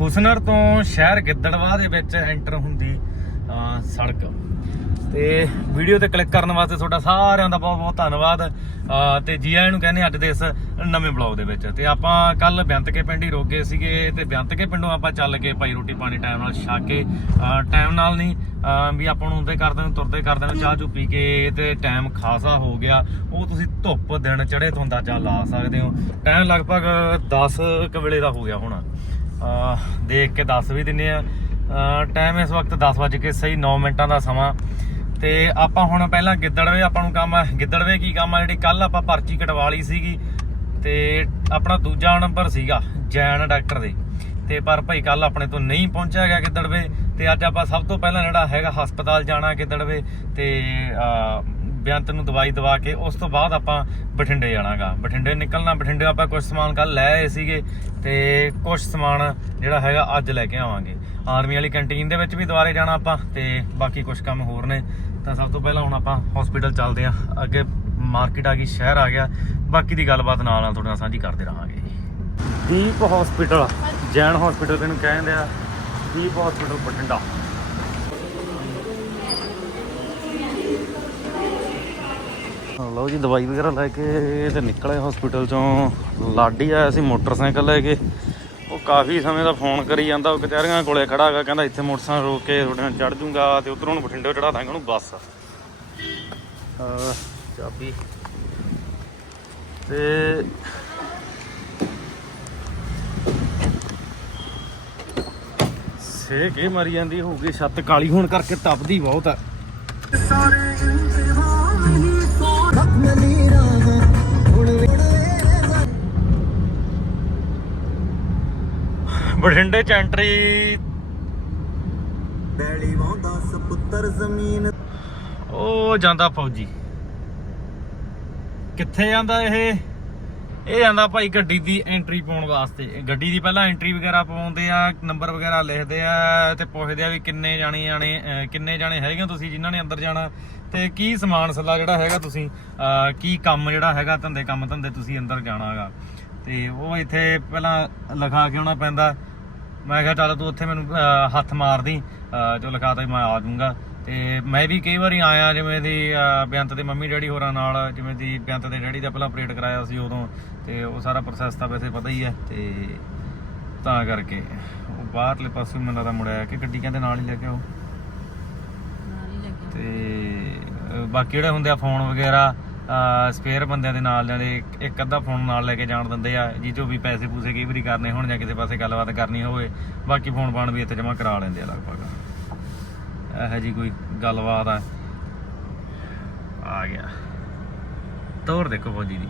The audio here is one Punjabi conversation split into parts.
ਹੁਸਨਰ ਤੋਂ ਸ਼ਹਿਰ ਗਿੱਦੜਵਾ ਦੇ ਵਿੱਚ ਐਂਟਰ ਹੁੰਦੀ ਸੜਕ। ਤੇ ਵੀਡੀਓ ਤੇ ਕਲਿੱਕ ਕਰਨ ਵਾਸਤੇ ਤੁਹਾਡਾ ਸਾਰਿਆਂ ਦਾ ਬਹੁਤ ਬਹੁਤ ਧੰਨਵਾਦ। ਅਹ, ਤੇ ਜੀ ਆਇਆਂ ਨੂੰ ਕਹਿੰਦੇ ਅੱਜ ਦੇ ਇਸ ਨਵੇਂ ਬਲੌਗ ਦੇ ਵਿੱਚ। ਤੇ ਆਪਾਂ ਕੱਲ ਬਿਆੰਤ ਪਿੰਡ ਹੀ ਰੁਕ ਗਏ ਸੀਗੇ। ਤੇ ਬਿਆੰਤ ਪਿੰਡੋਂ ਆਪਾਂ ਚੱਲ ਕੇ ਭਾਈ ਰੋਟੀ ਪਾਣੀ ਟਾਈਮ ਨਾਲ ਛਾ ਕੇ ਟਾਈਮ ਨਾਲ ਨਹੀਂ ਵੀ ਆਪਾਂ ਨੂੰ ਉਹਦੇ ਕਰਦੇ ਨੂੰ ਤੁਰਦੇ ਕਰਦੇ ਨੂੰ ਚਾਹ ਚੂ ਪੀ ਕੇ ਤੇ ਟਾਈਮ ਖਾਸਾ ਹੋ ਗਿਆ। ਉਹ ਤੁਸੀਂ ਧੁੱਪ ਦਿਨ ਚੜੇ ਤੋਂ ਅੰਦਾਜ਼ਾ ਲਾ ਸਕਦੇ ਹੋ। ਟਾਈਮ ਲਗਭਗ 10 ਕੁ ਵੇਲੇ ਦਾ ਹੋ ਗਿਆ ਹੋਣਾ। ਦੇਖ ਕੇ ਦੱਸ ਵੀ ਦਿੰਨੇ ਆ। ਟਾਈਮ ਇਸ ਵਕਤ 10 ਵਜੇ ਕੇ ਸਹੀ 9 ਮਿੰਟਾਂ ਦਾ ਸਮਾਂ। ਤੇ ਆਪਾਂ ਹੁਣ ਪਹਿਲਾਂ ਗਿੱਦੜਵੇ, ਆਪਾਂ ਨੂੰ ਕੰਮ ਆ। ਗਿੱਦੜਵੇ ਕੀ ਕੰਮ ਆ? ਜਿਹੜੀ ਕੱਲ ਆਪਾਂ ਪਰਚੀ ਕਟਵਾ ਲਈ ਸੀਗੀ। ਤੇ ਆਪਣਾ ਦੂਜਾ ਨੰਬਰ ਸੀਗਾ, ਜੈਨ ਡਾਕਟਰ ਦੇ। ਤੇ ਪਰ ਭਾਈ ਕੱਲ ਆਪਣੇ ਤੋਂ ਨਹੀਂ ਪਹੁੰਚਿਆ ਗਿਆ ਗਿੱਦੜਵੇ। ਤੇ ਅੱਜ ਆਪਾਂ ਸਭ ਤੋਂ ਪਹਿਲਾਂ ਜਿਹੜਾ ਹੈਗਾ ਹਸਪਤਾਲ ਜਾਣਾ ਗਿੱਦੜਵੇ। ਤੇ ਬੇਅੰਤ ਨੂੰ ਦਵਾਈ ਦਵਾ ਕੇ ਉਸ ਤੋਂ ਬਾਅਦ ਆਪਾਂ ਬਠਿੰਡੇ ਜਾਣਾਗਾ। ਬਠਿੰਡੇ ਨਿਕਲਣਾ, ਬਠਿੰਡੇ ਆਪਾਂ ਕੁਝ ਸਮਾਨ ਕੱਲ ਲੈ ਆਏ ਸੀਗੇ ਤੇ ਕੁਝ ਸਮਾਨ ਜਿਹੜਾ ਹੈਗਾ ਅੱਜ ਲੈ ਕੇ ਆਵਾਂਗੇ। ਆਰਮੀ ਵਾਲੀ ਕੰਟੀਨ ਦੇ ਵਿੱਚ ਵੀ ਦੁਬਾਰੇ ਜਾਣਾ ਆਪਾਂ ਤੇ ਬਾਕੀ ਕੁਝ ਕੰਮ ਹੋਰ ਨੇ। ਤਾਂ ਸਭ ਤੋਂ ਪਹਿਲਾਂ ਹੁਣ ਆਪਾਂ ਹਸਪੀਟਲ ਚੱਲਦੇ ਆਂ ਅੱਗੇ ਮਾਰਕੀਟ ਆ ਗਈ, ਸ਼ਹਿਰ ਆ ਗਿਆ। ਬਾਕੀ ਦੀ ਗੱਲਬਾਤ ਨਾਲ ਨਾਲ ਤੁਹਾਡੇ ਨਾਲ ਸਾਂਝੀ ਕਰਦੇ ਰਹਾਂਗੇ। ਦੀਪ ਹਸਪੀਟਲ ਜੈਨ ਹਸਪੀਟਲ ਇਹਨੂੰ ਕਹਿੰਦੇ ਆ ਦੀਪ ਹਸਪੀਟਲ ਬਠਿੰਡਾ। ਲਓ ਜੀ, ਦਵਾਈ ਵਗੈਰਾ ਲੈ ਕੇ ਤੇ ਨਿਕਲੇ ਹਸਪੀਟਲ ਚੋਂ। ਲਾਡੀ ਆਇਆ ਸੀ ਮੋਟਰਸਾਈਕਲ ਲੈ ਕੇ। ਉਹ ਕਾਫੀ ਸਮੇਂ ਦਾ ਫੋਨ ਕਰੀ ਜਾਂਦਾ, ਉਹ ਕਚਹਿਰੀਆਂ ਕੋਲੇ ਖੜਾ ਹੈਗਾ, ਕਹਿੰਦਾ ਇੱਥੇ ਮੋਟਰਸਾਈਕਲ ਰੋਕ ਕੇ ਤੁਹਾਡੇ ਨਾਲ ਚੜ ਜੂੰਗਾ ਤੇ ਉਧਰੋਂ ਨੂੰ ਬਠਿੰਡੇ ਚੜਾ ਦਾਂਗੇ, ਉਹਨੂੰ ਬੱਸ। ਅਹ, ਚਾਬੀ। ਤੇ ਸੇਕ ਇਹ ਮਰੀ ਜਾਂਦੀ ਹੋਊਗੀ, ਛੱਤ ਕਾਲੀ ਹੋਣ ਕਰਕੇ ਤਪਦੀ ਬਹੁਤ ਆ। ਬਠਿੰਡੇ ਚ ਐਂਟਰੀ ਬੈਲੀ ਵਾਉਂਦਾ ਸਪੁੱਤਰ ਜ਼ਮੀਨ। ਉਹ ਜਾਂਦਾ ਫੌਜੀ। ਕਿੱਥੇ ਜਾਂਦਾ ਇਹ? ਇਹ ਜਾਂਦਾ ਭਾਈ ਗੱਡੀ ਦੀ ਐਂਟਰੀ ਪਾਉਣ ਵਾਸਤੇ। ਗੱਡੀ ਦੀ ਪਹਿਲਾਂ ਐਂਟਰੀ ਵਗੈਰਾ ਪਾਉਂਦੇ ਆ ਨੰਬਰ ਵਗੈਰਾ ਲਿਖਦੇ ਆ ਤੇ ਪੁੱਛਦੇ ਆ ਵੀ ਕਿੰਨੇ ਜਾਣੇ ਜਾਣੇ ਕਿੰਨੇ ਜਾਣੇ ਹੈਗੇ ਹੋ ਤੁਸੀਂ ਜਿਨ੍ਹਾਂ ਨੇ ਅੰਦਰ ਜਾਣਾ ਤੇ ਕੀ ਸਮਾਨ ਸੱਲਾ ਜਿਹੜਾ ਹੈਗਾ ਤੁਸੀਂ ਕੀ ਕੰਮ ਜਿਹੜਾ ਹੈਗਾ ਧੰਦੇ ਕੰਮ ਧੰਦੇ ਤੁਸੀਂ ਅੰਦਰ ਜਾਣਾ ਹੈਗਾ ਤੇ ਉਹ ਇੱਥੇ ਪਹਿਲਾਂ ਲਿਖਾ ਕੇ ਆਉਣਾ ਪੈਂਦਾ। ਮੈਂ ਕਿਹਾ ਚੱਲ ਤੂੰ ਉੱਥੇ ਮੈਨੂੰ ਹੱਥ ਮਾਰਦੀ ਅਹ, ਜੋ ਲਿਖਾ ਤਾ ਮੈਂ ਆ ਜਾਊਂਗਾ। ਤੇ ਮੈਂ ਵੀ ਕਈ ਵਾਰੀ ਆਇਆ ਜਿਵੇਂ ਦੀ ਬੇਅੰਤ ਦੇ ਮੰਮੀ ਡੈਡੀ ਹੋਰਾਂ ਨਾਲ ਜਿਵੇਂ ਦੀ ਬੇਅੰਤ ਦੇ ਡੈਡੀ ਦਾ ਪਹਿਲਾਂ ਆਪਰੇਟ ਕਰਾਇਆ ਸੀ ਉਦੋਂ ਤੇ ਉਹ ਸਾਰਾ ਪ੍ਰੋਸੈਸ ਤਾਂ ਵੈਸੇ ਪਤਾ ਹੀ ਹੈ ਤੇ ਤਾਂ ਕਰਕੇ ਉਹ ਬਾਹਰਲੇ ਪਾਸੇ ਮੈਨੂੰ ਲੱਗਦਾ ਮੁੜਿਆ ਕਿ ਗੱਡੀ ਕਹਿੰਦੇ ਨਾਲ ਹੀ ਲੈ ਕੇ ਆਓ। ਤੇ ਅਹ, ਬਾਕੀ ਜਿਹੜੇ ਹੁੰਦੇ ਆ ਫੋਨ ਵਗੈਰਾ ਸਪੇਅਰ ਬੰਦਿਆਂ ਦੇ ਨਾਲ ਜਾਂਦੇ ਇੱਕ- ਅੱਧਾ ਫੋਨ ਨਾਲ ਲੈ ਕੇ ਜਾਣ ਦਿੰਦੇ ਆ ਜੀ ਜੋ ਵੀ ਪੈਸੇ ਪੂਸੇ ਕਈ ਵਾਰੀ ਕਰਨੇ ਹੋਣ ਜਾਂ ਕਿਸੇ ਪਾਸੇ ਗੱਲਬਾਤ ਕਰਨੀ ਹੋਵੇ ਬਾਕੀ ਫੋਨ ਬਾਣ ਵੀ ਇੱਥੇ ਜਮ੍ਹਾਂ ਕਰਾ ਲੈਂਦੇ ਆ ਲਗਭਗ ਇਹੋ ਜੀ ਕੋਈ ਗੱਲਬਾਤ ਆ ਆ ਗਿਆ ਤੋਰ ਦੇਖੋ ਫੌਜੀ ਦੀ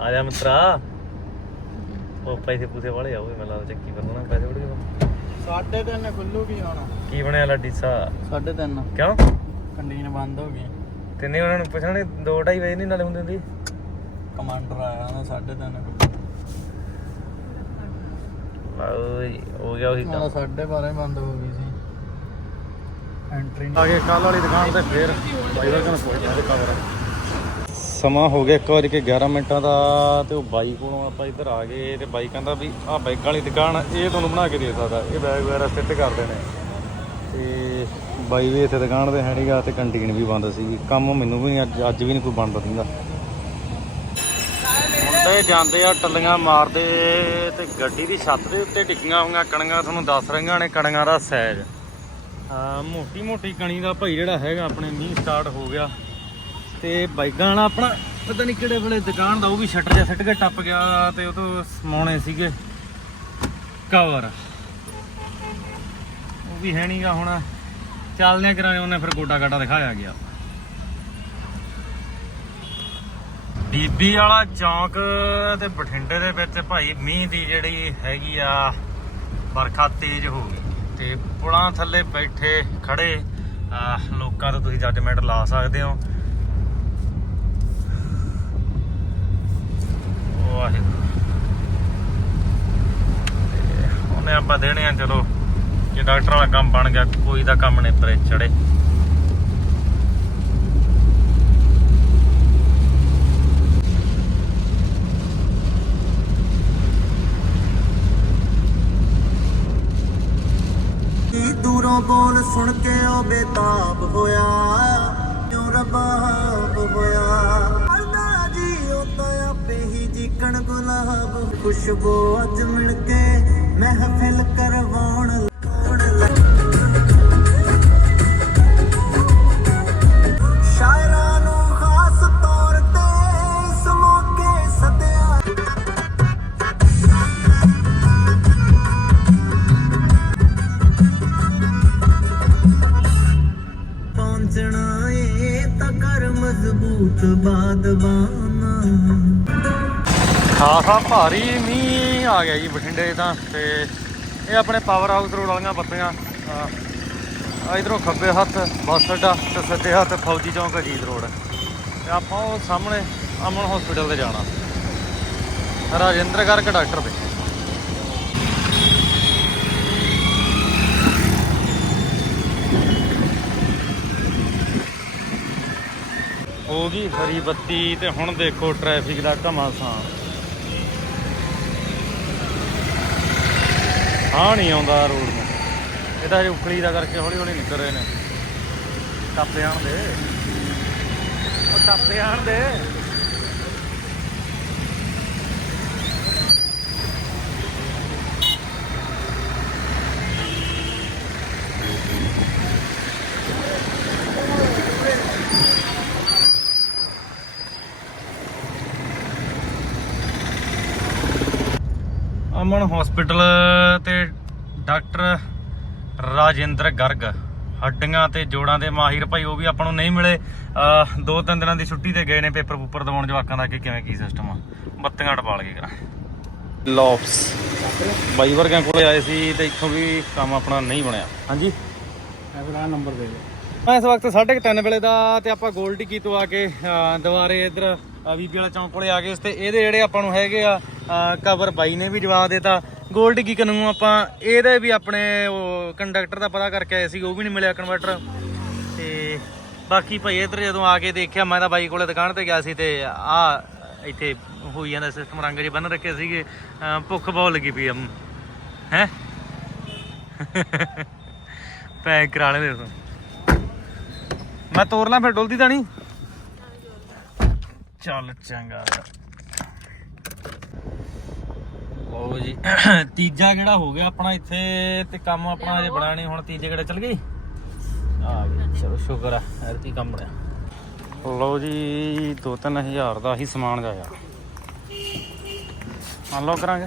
ਆ ਜਾ ਮਿੱਤਰਾ। ਉਹ ਪੈਸੇ ਪੂਸੇ ਵਾਲੇ ਆਉਗੇ ਮੈਂ ਲੱਗਦਾ ਚੱਕੀ ਕਰਨਾ ਪੈਸੇ ਵੜ ਗਏ ਸਾਢੇ ਤਿੰਨ ਖੁੱਲੂ ਵੀ ਆਉਣਾ ਕੀ ਬਣਿਆ ਲੱਡੀ ਸਾ? ਸਾਢੇ ਤਿੰਨ। ਕਿਉਂ? ਕੰਡੀਨ ਬੰਦ ਹੋ ਗਈ। ਤਿੰਨੇ ਉਹਨਾਂ ਨੂੰ ਪੁੱਛਣੇ 2:30 ਵਜੇ ਨਹੀਂ ਨਾਲੇ ਹੁੰਦੀ ਹੁੰਦੀ? ਕਮਾਂਡਰ ਆਇਆ ਉਹਨੇ ਸਾਢੇ ਤਿੰਨ ਜੀ ਹੋ ਗਿਆ ਉਹੀ ਨਾਲਾ ਸਾਢੇ 12 ਬੰਦ ਹੋ ਗਈ ਸੀ। ਐਂਟਰੀ ਆ ਗਏ ਕੱਲ ਵਾਲੀ ਦੁਕਾਨ ਤੇ ਫੇਰ। ਬਾਈ ਵਰਗਾ ਨੂੰ ਪੁੱਛਦਾ ਤੇ ਕਵਰ ਸਮਾਂ ਹੋ ਗਿਆ 1 ਵਜੇ 11 ਮਿੰਟਾਂ ਦਾ ਤੇ ਉਹ ਬਾਈ ਕੋਲੋਂ ਆਪਾਂ ਇੱਧਰ ਆ ਗਏ ਤੇ ਬਾਈ ਕਹਿੰਦਾ ਵੀ ਆਹ ਬਾਈਕ ਵਾਲੀ ਦੁਕਾਨ ਇਹ ਤੁਹਾਨੂੰ ਬਣਾ ਕੇ ਦੇ ਸਕਦਾ। ਇਹ ਬੈਗ ਵਗੈਰਾ ਫਿੱਟ ਕਰਦੇ ਨੇ। ਤੇ ਬਾਈ ਵੀ ਇੱਥੇ ਦੁਕਾਨ ਤੇ ਹੈ ਨਹੀਂਗਾ ਤੇ ਕੰਟੀਨ ਵੀ ਬੰਦ ਸੀਗੀ। ਕੰਮ ਮੈਨੂੰ ਵੀ ਨਹੀਂ ਅੱਜ ਅੱਜ ਵੀ ਨਹੀਂ ਕੋਈ ਬੰਦ ਰਹਿੰਦਾ ਮੁੰਡੇ ਜਾਂਦੇ ਆ, ਟੱਲੀਆਂ ਮਾਰਦੇ ਤੇ ਗੱਡੀ ਦੀ ਛੱਤ ਦੇ ਉੱਤੇ ਡਿੱਗੀਆਂ ਹੋਈਆਂ ਕਣੀਆਂ, ਤੁਹਾਨੂੰ ਦੱਸ ਰਹੀਆਂ ਨੇ ਕਣੀਆਂ ਦਾ ਸਾਈਜ਼ ਮੋਟੀ ਮੋਟੀ ਕਣੀ ਦਾ ਭਾਈ ਜਿਹੜਾ ਹੈਗਾ ਆਪਣੇ ਮੀਂਹ ਸਟਾਰਟ ਹੋ ਗਿਆ। ਤੇ ਬਾਈਕਾਂ ਵਾਲਾ ਆਪਣਾ ਪਤਾ ਨਹੀਂ ਕਿਹੜੇ ਵੇਲੇ ਦੁਕਾਨ ਦਾ ਉਹ ਵੀ ਸ਼ਟਰ ਜਿਹਾ ਸਿੱਟ ਕੇ ਟੱਪ ਗਿਆ ਤੇ ਉਹ ਤੋਂ ਸਮਾਉਣੇ ਸੀਗੇ। ਕਵਰ ਉਹ ਵੀ ਹੈ ਨਹੀਂਗਾ ਹੁਣ। ਚੱਲਦਿਆਂ ਕਰਾਂਗੇ ਉਹਨੇ ਫਿਰ ਗੋਡਾ ਗਾਡਾ ਦਿਖਾਇਆ ਗਿਆ। ਬੀਬੀ ਵਾਲਾ ਚੌਂਕ ਤੇ ਬਠਿੰਡੇ ਦੇ ਵਿੱਚ ਭਾਈ ਮੀਂਹ ਦੀ ਜਿਹੜੀ ਹੈਗੀ ਆ ਵਰਖਾ ਤੇਜ਼ ਹੋ ਗਈ। ਤੇ ਪੁਲਾਂ ਥੱਲੇ ਬੈਠੇ ਖੜੇ ਆਹ, ਲੋਕਾਂ ਤੋਂ ਤੁਸੀਂ ਜੱਜਮੈਂਟ ਲਾ ਸਕਦੇ ਹੋ। ਵਾਹਿਗੁਰੂ। ਉਹਨੇ ਆਪਾਂ ਦੇਣੇ ਆ ਚਲੋ, ਜੇ ਡਾਕਟਰ ਵਾਲਾ ਕੰਮ ਬਣ ਗਿਆ, ਕੋਈ ਦਾ ਕੰਮ ਨਹੀਂ ਪਰੇ ਚੜੇ। ਕੀ ਦੂਰੋਂ ਬੋਲ ਸੁਣ ਕੇ ਉਹ ਬੇਤਾਬ ਹੋਇਆ, ਕਿਉਂ ਰਬਾਬ ਹੋਇਆ? ਹੀ ਜੀਕਣ ਗੁਲਾਬ ਖੁਸ਼ਬੂ ਅੱਜ ਮਿਲ ਕੇ ਮਹਿਫਿਲ ਕਰਵਾਉਣ ਭਾਰੀ ਮੀਂਹ ਆ ਗਿਆ ਜੀ ਬਠਿੰਡੇ ਤਾਂ ਤੇ ਇਹ ਆਪਣੇ ਪਾਵਰ ਹਾਊਸ ਰੋਡ ਵਾਲੀਆਂ ਬੱਤੀਆਂ ਆ ਇਧਰੋਂ ਖੱਬੇ ਹੱਥ ਬੱਸ ਅੱਡਾ ਤੇ ਸੱਜੇ ਹੱਥ ਫੌਜੀ ਚੌਂਕ ਅਜੀਤ ਰੋਡ ਤੇ ਆਪਾਂ ਉਹ ਸਾਹਮਣੇ ਅਮਨ ਹਸਪੀਟਲ ਤੇ ਜਾਣਾ। ਰਾਜਿੰਦਰ ਗਰਗ ਡਾਕਟਰ ਦੇ ਹੋ ਗਈ ਹਰੀ ਬੱਤੀ ਤੇ ਹੁਣ ਦੇਖੋ ਟ੍ਰੈਫਿਕ ਦਾ ਘਮਾਸਾਨ। ਹਾਂ ਨਹੀਂ ਆਉਂਦਾ ਰੋਡ ਨੂੰ। ਇਹ ਤਾਂ ਉਖਲੀ ਦਾ ਕਰਕੇ ਹੌਲੀ ਹੌਲੀ ਨਿਕਲ ਰਹੇ ਨੇ। ਟੱਪੇ ਆਣ ਦੇ। ਉਹ ਟੱਪੇ ਆਣ ਦੇ। ਅਮਨ ਹਸਪੀਟਲ ਤੇ ਡਾਕਟਰ ਰਾਜਿੰਦਰ ਗਰਗ। ਹੱਡੀਆਂ ਤੇ ਜੋੜਾਂ ਦੇ ਮਾਹਿਰ ਭਾਈ ਉਹ ਵੀ ਆਪਾਂ ਨੂੰ ਨਹੀਂ ਮਿਲੇ। ਦੋ ਤਿੰਨ ਦਿਨਾਂ ਦੀ ਛੁੱਟੀ ਤੇ ਗਏ ਨੇ ਪੇਪਰ ਪੂਪਰ ਦਵਾਉਣ ਜਵਾਕਾਂ ਦਾ ਕਿ ਕਿਵੇਂ ਕੀ ਸਿਸਟਮ ਆ। ਬੱਤੀਆਂ ਟਪਾਲ ਕੇ ਕਰਾਂ। ਲੌਪਸ ਬਾਈ ਵਰਗਿਆਂ ਕੋਲੇ ਆਏ ਸੀ ਤੇ ਇੱਥੋਂ ਵੀ ਕੰਮ ਆਪਣਾ ਨਹੀਂ ਬਣਿਆ। ਹਾਂਜੀ? ਅਗਲਾ ਨੰਬਰ ਦੇ ਦਿਓ। ਮੈਂ ਇਸ ਵਕਤ 3:30 ਵੇਲੇ ਦਾ ਤੇ ਆਪਾਂ ਗੋਲਡੀ ਕੀ ਤੋਂ ਆ ਕੇ ਦੁਬਾਰੇ ਇੱਧਰ ਬੀਬੀ ਵਾਲਾ ਚੌਂਕ ਕੋਲੇ ਆ ਗਏ ਸੀ ਤੇ। ਇਹਦੇ ਜਿਹੜੇ ਆਪਾਂ ਨੂੰ ਹੈਗੇ ਆ ਕਵਰ ਬਾਈ ਨੇ ਵੀ ਜਵਾਬ ਦਿੱਤਾ। ਗੋਲਡ ਕੀ ਨੂੰ ਆਪਾਂ, ਇਹਦੇ ਵੀ ਆਪਣੇ ਉਹ ਕੰਡਕਟਰ ਦਾ ਪਤਾ ਕਰਕੇ ਆਏ ਸੀ, ਉਹ ਵੀ ਨਹੀਂ ਮਿਲਿਆ ਕਨਵਰਟਰ ਤੇ ਬਾਕੀ ਭਾਈ ਇੱਧਰ ਜਦੋਂ ਆ ਕੇ ਦੇਖਿਆ, ਮੈਂ ਤਾਂ ਬਾਈ ਕੋਲੇ ਦੁਕਾਨ ਤੇ ਗਿਆ ਸੀ ਤੇ ਆ ਇੱਥੇ ਹੋਈ ਜਾਂਦਾ ਸਿਸਟਮ ਰੰਗ ਜੇ ਬੰਨ ਰੱਖੇ ਸੀਗੇ। ਭੁੱਖ ਬਹੁਤ ਲੱਗੀ ਪਈ ਹੈ? ਪੈਕ ਕਰਾ ਲੈਂਦੇ ਦੇ ਮੈਂ ਤੋਰਨਾ ਫਿਰ, ਡੁੱਲਦੀ ਤਾਂ ਨਹੀਂ? ਚੱਲ ਚੰਗਾ ਲਓ ਜੀ। ਤੀਜਾ ਕਿਹੜਾ ਹੋ ਗਿਆ ਆਪਣਾ ਇੱਥੇ ਤੇ ਕੰਮ ਆਪਣਾ ਅਜੇ ਬਣਾ ਨਹੀਂ ਹੁਣ ਤੀਜੇ ਕਿਹੜੇ ਚੱਲ ਗਈ ਆ ਗਈ ਚਲੋ ਸ਼ੁਕਰ ਆ ਯਾਰ ਕੀ ਕੰਮ ਬਣਿਆ। ਲਓ ਜੀ 2-3000 ਦਾ ਹੀ ਸਮਾਨ ਜਾਇਆ। ਮੰਨ ਲਓ ਕਰਾਂਗੇ।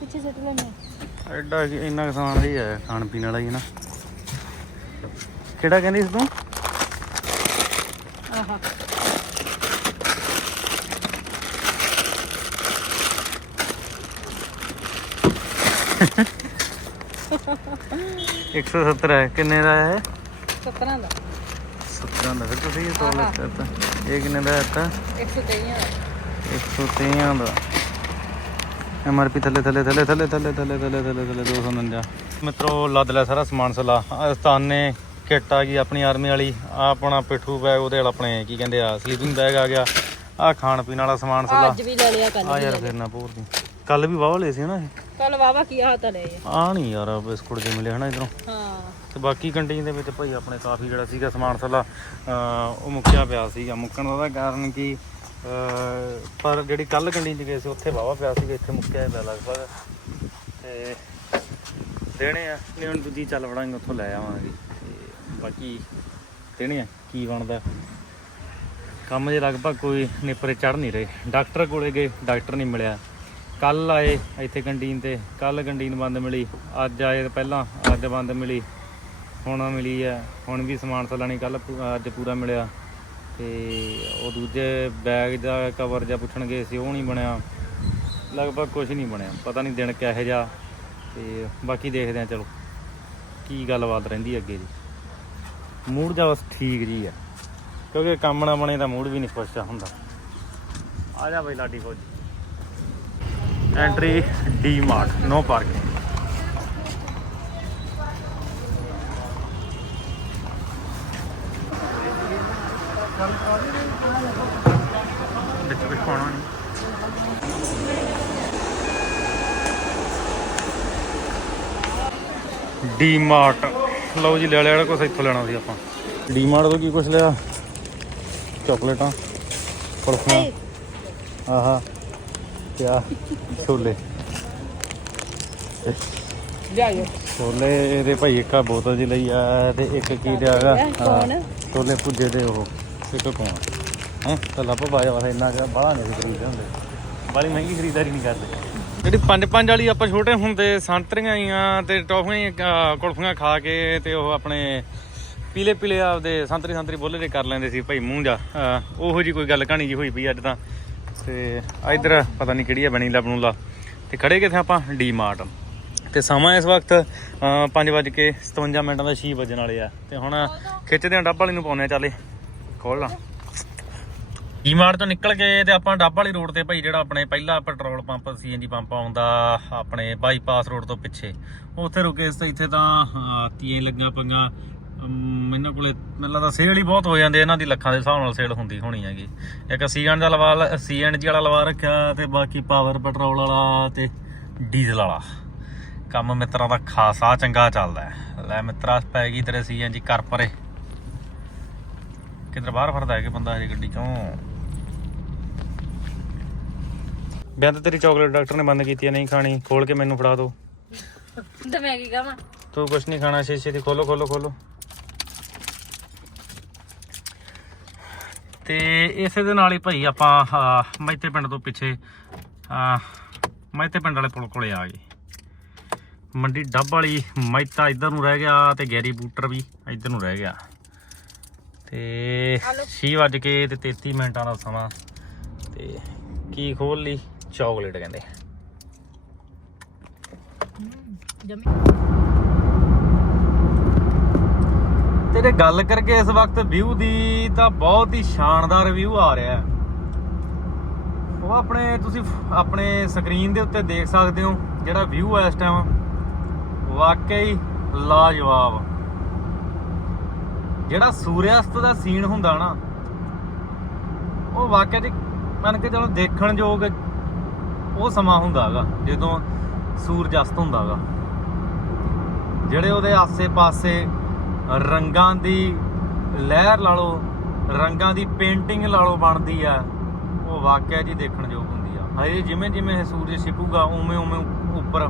ਪਿੱਛੇ ਸੱਟ ਲੈਣੇ? ਐਡਾ ਇੰਨਾ ਕੁ ਸਮਾਨ ਹੀ ਹੈ ਖਾਣ ਪੀਣ ਵਾਲਾ ਹੀ ਹੈ ਨਾ। ਕਿਹੜਾ ਕਹਿੰਦੀ ਸੀ ਤੂੰ ਆਹਾ ਇੱਕ 170 ਹੈ ਕਿੰਨੇ ਦਾ ਹੈ 17 ਦਾ 17 ਦਾ ਫਿਰ ਤੁਸੀਂ ਇਹ ਤੋਲ ਦਿੱਤਾ ਇਹ ਕਿੰਨੇ ਦਾ ਦਿੱਤਾ 123 ਦਾ 130 ਦਾ ਐਮਆਰਪੀ ਥੱਲੇ ਥੱਲੇ ਥੱਲੇ ਥੱਲੇ ਥੱਲੇ ਥੱਲੇ ਥੱਲੇ ਥੱਲੇ ਥੱਲੇ 249 ਮਿੱਤਰੋ ਲੱਦ ਲਿਆ ਸਾਰਾ ਸਮਾਨ ਸਲਾ ਅਸਤਾਨੇ ਕਿੱਟ ਆ ਗਈ ਆਪਣੀ ਆਰਮੀ ਵਾਲੀ ਆ ਆਪਣਾ ਪਿੱਠੂ ਬੈਗ ਉਹਦੇ ਨਾਲ ਆਪਣੇ ਕੀ ਕਹਿੰਦੇ ਆ ਸਲੀਪਿੰਗ ਬੈਗ ਆ ਗਿਆ। ਆ ਖਾਣ ਪੀਣ ਵਾਲਾ ਸਮਾਨ ਸਲਾ। ਅੱਜ ਵੀ ਲੈ ਲਿਆ ਕੱਲ ਆ ਯਾਰ ਫਿਰ ਨਾ ਪੂਰਦੀ ਕੱਲ ਵੀ ਵਾਵਾ ਲਏ ਸੀ ਨਾ ਇਹ? ਕੱਲ ਵਾਵਾ ਕੀ ਹੱਥ ਲਏ ਆ। ਆ ਨਹੀਂ ਯਾਰ ਬਿਸਕੁਟ ਜੇ ਮਿਲੇ ਹਨਾ ਇਧਰੋਂ। ਹਾਂ। ਤੇ ਬਾਕੀ ਕੰਟੀਨ ਦੇ ਵਿੱਚ ਭਾਈ ਆਪਣੇ ਕਾਫੀ ਜਿਹੜਾ ਸੀਗਾ ਸਮਾਨ ਸਲਾ ਉਹ ਮੁੱਕਿਆ ਪਿਆ ਸੀਗਾ। ਮੁੱਕਣ ਦਾ ਉਹਦਾ ਕਾਰਨ ਕੀ ਪਰ ਜਿਹੜੀ ਕੱਲ ਕੰਟੀਨ 'ਚ ਗਏ ਸੀ ਉੱਥੇ ਵਾਵਾ ਪਿਆ ਸੀਗਾ ਇੱਥੇ ਮੁੱਕਿਆ ਹੀ ਪਿਆ ਲਗਭਗ। ਤੇ ਦੇਣੇ ਆ ਹੁਣ ਦੂਜੀ ਚੱਲ ਵੜਾਂਗੇ ਉੱਥੋਂ ਲੈ ਆਵਾਂਗੇ। ਬਾਕੀ ਦੇਣੇ ਆ, ਕੀ ਬਣਦਾ? ਕੰਮ ਜੇ ਲਗਭਗ ਕੋਈ ਨਿਪਰੇ ਚੜ ਨਹੀਂ ਰਹੇ। ਡਾਕਟਰ ਕੋਲੇ ਗਏ, ਡਾਕਟਰ ਨਹੀਂ ਮਿਲਿਆ। ਕੱਲ ਆਏ ਇੱਥੇ ਕੰਟੀਨ ਤੇ। ਕੱਲ ਕੰਟੀਨ ਬੰਦ ਮਿਲੀ, ਅੱਜ ਆਏ ਪਹਿਲਾਂ, ਅੱਜ ਬੰਦ ਮਿਲੀ। ਹੁਣ ਮਿਲੀ ਹੈ ਹੁਣ ਵੀ ਸਮਾਨ ਸਲਾਣੀ ਕੱਲ ਅੱਜ ਪੂਰਾ ਮਿਲਿਆ। ਤੇ ਉਹ ਦੂਜੇ ਬੈਗ ਦਾ ਕਵਰ ਜਾਂ ਪੁੱਛਣ ਗਏ ਸੀ, ਉਹ ਨਹੀਂ ਬਣਿਆ। ਲਗਭਗ ਕੁਝ ਨਹੀਂ ਬਣਿਆ। ਪਤਾ ਨਹੀਂ ਦਿਨ ਕਿਹੋ ਜਿਹਾ। ਤੇ ਬਾਕੀ ਦੇਖਦੇ ਆ, ਚਲੋ। ਕੀ ਗੱਲਬਾਤ ਰਹਿੰਦੀ ਅੱਗੇ ਦੀ। ਮੂਡ ਜਾਂ ਬਸ ਠੀਕ ਜੀ ਆ। ਕਿਉਂਕਿ ਕੰਮ ਨਾ ਬਣੇ ਤਾਂ ਮੂਡ ਵੀ ਨਹੀਂ ਖੁਸ਼ ਹੁੰਦਾ। ਆ ਜਾ ਬਈ ਲਾਡੀ ਫੌਜ। Entry D Mart no parking ਵਿੱਚ ਕੁਝ ਪਾਉਣਾ ਨਹੀਂ। ਡੀ ਮਾਰਟ ਲਓ ਜੀ ਲੈ ਲਿਆ ਜਿਹੜਾ ਕੁਛ ਇੱਥੋਂ ਲੈਣਾ ਸੀ ਆਪਾਂ। ਡੀ ਮਾਰਟ ਤੋਂ ਕੀ ਕੁਛ ਲਿਆ? ਚਾਕਲੇਟਾਂ ਕੁਲਫੀਆਂ ਆਹਾ ਕਿਆ? ਛੋਲੇ। ਲਿਆਇਓ। ਛੋਲੇ ਇਹਦੇ ਭਾਈ ਇੱਕ ਬੋਤਲ ਜੀ ਲਈ ਆ ਤੇ ਇੱਕ ਕੀ ਲਿਆਗਾ? ਛੋਲੇ ਭੁੱਜੇ ਦੇ ਉਹ ਇੱਕ ਕੌਣ? ਹੈ? ਤਾਂ ਲੱਭ ਪਾਇਆ ਵਾ ਇੰਨਾ ਜਿਹਾ ਬਾਹਲਾ ਨਹੀਂ ਖਰੀਦਦੇ ਹੁੰਦੇ। ਬਾਲੀ ਮਹਿੰਗੀ ਖਰੀਦਦਾਰੀ ਨਹੀਂ ਕਰਦੇ। ਜਿਹੜੀ ਪੰਜ ਪੰਜ ਵਾਲੀ ਆਪਾਂ ਛੋਟੇ ਹੁੰਦੇ ਸੰਤਰੀਆਂ ਆਈਆਂ ਤੇ ਟੌਫੀਆਂ ਕੁਲਫੀਆਂ ਖਾ ਕੇ ਤੇ ਉਹ ਆਪਣੇ ਪੀਲੇ ਪੀਲੇ ਆਪਦੇ ਸੰਤਰੀ ਸੰਤਰੀ ਬੋਲੇ ਦੇ ਕਰ ਲੈਂਦੇ ਸੀ ਭਾਈ ਮੂੰਹ ਜਾ। ਉਹੋ ਜੀ ਕੋਈ ਗੱਲ ਕਹਾਣੀ ਜੀ ਹੋਈ ਪਈ ਅੱਜ ਤਾਂ। ਤੇ ਇਧਰ ਪਤਾ ਨਹੀਂ ਕਿਹੜੀ ਆ, ਬਣੀ ਬਣੂਲਾ ਤੇ ਖੜੇ ਕਿਥੇ ਆਪਾਂ? ਡੀ ਮਾਰਟ। ਤੇ ਸਮਾਂ ਇਸ ਵਕਤ 5:57 ਮਿੰਟਾਂ ਦਾ 6 ਵਜਣ ਵਾਲੇ ਆ। ਤੇ ਹੁਣ ਖਿੱਚਦੇ ਆਂ ਡੱਬ ਵਾਲੀ ਨੂੰ ਪਾਉਨੇ ਆ ਚੱਲੇ ਖੋਲ ਲਾ। ਡੀ ਤੋਂ ਨਿਕਲ ਕੇ ਤੇ ਆਪਾਂ ਡੱਬ ਵਾਲੀ ਰੋਡ ਤੇ ਭਾਈ ਜਿਹੜਾ ਆਪਣੇ ਪਹਿਲਾ ਪੈਟਰੋਲ ਪੰਪ ਸੀਐਨਜੀ ਪੰਪ ਆਉਂਦਾ, ਆਪਣੇ ਬਾਈਪਾਸ ਰੋਡ ਤੋਂ ਪਿੱਛੇ। ਉੱਥੇ ਰੁਕੇ ਸੀ, ਇੱਥੇ ਤਾਂ ਤੀਏ ਲੱਗੀਆਂ ਪਈਆਂ। ਇਹਨਾਂ ਕੋਲੇ, ਮੈਨੂੰ ਲੱਗਦਾ ਸੇਲ ਹੀ ਬਹੁਤ ਹੋ ਜਾਂਦੇ, ਇਹਨਾਂ ਦੀ ਲੱਖਾਂ ਦੇ ਹਿਸਾਬ ਨਾਲ ਸੇਲ ਹੁੰਦੀ ਹੋਣੀ ਹੈਗੀ। ਇੱਕ ਸੀਐਨ ਦਾ ਲਵਾ ਸੀਐਨਜੀ ਵਾਲਾ ਲਵਾ ਰੱਖਿਆ ਤੇ ਬਾਕੀ ਪਾਵਰ ਪੈਟਰੋਲ ਵਾਲਾ ਤੇ ਡੀਜ਼ਲ ਵਾਲਾ। ਕੰਮ ਮਿੱਤਰਾਂ ਦਾ ਖਾਸਾ ਚੰਗਾ ਚੱਲਦਾ ਹੈ। ਲੈ ਮਿੱਤਰਾ, ਪੈ ਗਈ ਤੇਰੇ ਸੀਐਨਜੀ ਕਰ ਪਰੇ। ਕਿਧਰ ਬਾਹਰ ਫਰਦਾ ਹੈ ਕਿ ਬੰਦਾ ਹਜੇ ਗੱਡੀ ਚੋਂ? ਬਿਆਨ ਤਾਂ ਤੇਰੀ ਚਾਕਲੇਟ ਡਾਕਟਰ ਨੇ ਬੰਦ ਕੀਤੀ ਹੈ ਨਹੀਂ ਖਾਣੀ ਖੋਲ ਕੇ ਮੈਨੂੰ ਫੜਾ ਦਿਓ ਤੇ ਮੈਂ ਕੀ ਕਹਾਂ? ਤੂੰ ਕੁਛ ਨਹੀਂ ਖਾਣਾ ਸ਼ੀਸ਼ੇ ਦੀ ਖੋਲੋ ਖੋਲੋ ਖੋਲੋ ਤੇ ਇਸੇ ਦੇ ਨਾਲ ਹੀ ਭਾਈ ਆਪਾਂ ਮਹਿਤੇ ਪਿੰਡ ਤੋਂ ਪਿੱਛੇ ਆ ਮਹਿਤੇ ਪਿੰਡ ਵਾਲੇ ਪੁਲ ਕੋਲੇ ਆ ਗਏ। ਮੰਡੀ ਡੱਬ ਵਾਲੀ ਮਹਿਤਾ ਇੱਧਰ ਨੂੰ ਰਹਿ ਗਿਆ ਤੇ ਗੈਰੀ ਬੂਟਰ ਵੀ ਇੱਧਰ ਨੂੰ ਰਹਿ ਗਿਆ। ਤੇ 6 ਵੱਜ ਕੇ ਤੇ 33 ਮਿੰਟਾਂ ਦਾ ਸਮਾਂ। ਤੇ ਕੀ ਖੋਲ ਲਈ? ਚਾਕਲੇਟ ਕਹਿੰਦੇ। ਜਮੀ। ਤੇਰੇ ਗੱਲ ਕਰਕੇ ਇਸ ਵਕਤ ਵਿਊ ਦੀ ਤਾਂ ਬਹੁਤ ਹੀ ਸ਼ਾਨਦਾਰ ਵਿਊ ਆ ਰਿਹਾ ਹੈ। ਉਹ ਆਪਣੇ ਤੁਸੀਂ ਆਪਣੇ ਸਕਰੀਨ ਦੇ ਉੱਤੇ ਦੇਖ ਸਕਦੇ ਹੋ ਜਿਹੜਾ ਵਿਊ ਹੈ ਇਸ ਟਾਈਮ ਵਾਕਈ ਲਾਜਵਾਬ। ਜਿਹੜਾ ਸੂਰਿਆਸਤ ਦਾ ਸੀਨ ਹੁੰਦਾ ਨਾ ਉਹ ਵਾਕਿਆ ਚ ਮੰਨ ਕੇ ਚਲੋ ਦੇਖਣ ਯੋਗ ਉਹ ਸਮਾਂ ਹੁੰਦਾ ਹੈਗਾ ਜਦੋਂ ਸੂਰਜ ਅਸਤ ਹੁੰਦਾ ਹੈਗਾ ਜਿਹੜੇ ਉਹਦੇ ਆਸੇ-ਪਾਸੇ ਰੰਗਾਂ ਦੀ ਲਹਿਰ ਲਾ ਲਓ, ਰੰਗਾਂ ਦੀ ਪੇਂਟਿੰਗ ਲਾ ਲਓ ਬਣਦੀ ਆ, ਉਹ ਵਾਕਿਆ ਜੀ ਦੇਖਣ ਯੋਗ ਹੁੰਦੀ ਆ। ਹਜੇ ਜਿਵੇਂ ਜਿਵੇਂ ਇਹ ਸੂਰਜ ਛਿਪੂਗਾ ਉਵੇਂ ਉਵੇਂ ਉੱਪਰ